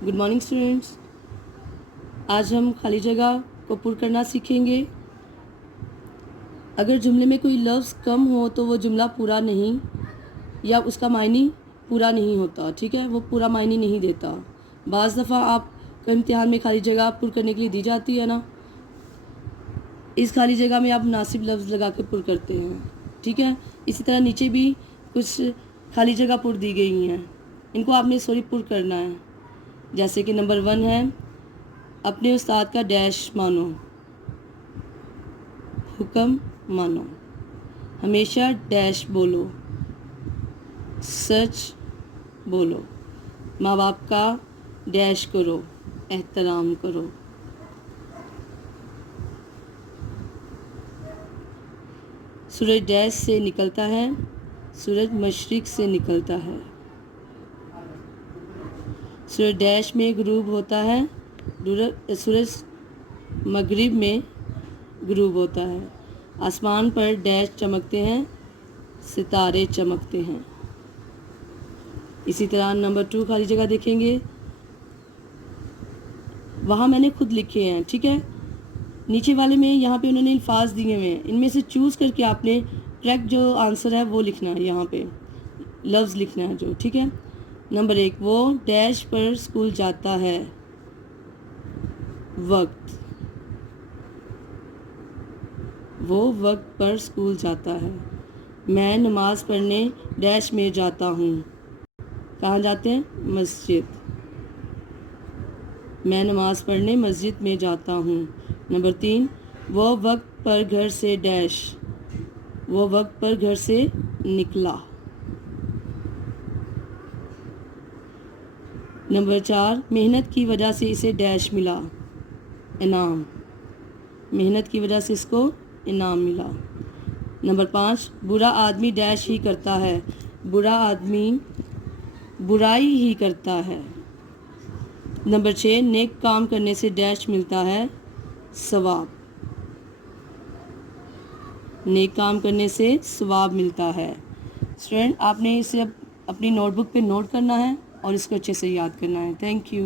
Good morning students. आज हम खाली जगह को पुर करना सीखेंगे। अगर जुमले में कोई लफ्ज़ कम हो तो वो जुमला पूरा नहीं या उसका मायने पूरा नहीं होता, ठीक है, वो पूरा मायने नहीं देता। बाज़ दफ़ा आपको इम्तिहान में खाली जगह पुर करने के लिए दी जाती है ना, इस खाली जगह में आप मुनासिब लफ्ज़ लगा के पुर करते हैं, ठीक है। इसी तरह नीचे भी कुछ खाली जगह पुर दी गई हैं, इनको आपने पुर करना है। जैसे कि नंबर 1 है, अपने उस्ताद का डैश मानो, हुक्म मानो, हमेशा डैश बोलो, सच बोलो, माँ बाप का डैश करो, एहतराम करो। सूरज डैश से निकलता है, सूरज मशरिक से निकलता है। सूरज डैश में गुरूब होता है, सूरज मगरिब में गुरूब होता है। आसमान पर डैश चमकते हैं, सितारे चमकते हैं। इसी तरह नंबर 2 खाली जगह देखेंगे, वहाँ मैंने खुद लिखे हैं, ठीक है। नीचे वाले में यहाँ पे उन्होंने अल्फाज दिए हुए हैं, इनमें से चूज़ करके आपने करेक्ट जो आंसर है वो लिखना है, यहाँ पे लफ्ज़ लिखना है जो, ठीक है। नंबर 1, वो डैश पर स्कूल जाता है, वक्त, वो वक्त पर स्कूल जाता है। मैं नमाज़ पढ़ने डैश में जाता हूँ, कहाँ जाते हैं, मस्जिद। मैं नमाज़ पढ़ने मस्जिद में जाता हूँ। नंबर 3, वो वक्त पर घर से डैश, वो वक्त पर घर से निकला। नंबर 4, मेहनत की वजह से इसे डैश मिला, इनाम, मेहनत की वजह से इसको इनाम मिला। नंबर 5, बुरा आदमी डैश ही करता है, बुरा आदमी बुराई ही करता है। नंबर 6, नेक काम करने से डैश मिलता है, सवाब, नेक काम करने से सवाब मिलता है। स्टूडेंट, आपने इसे अपनी नोटबुक पे नोट करना है और इसको अच्छे से याद करना है। Thank you.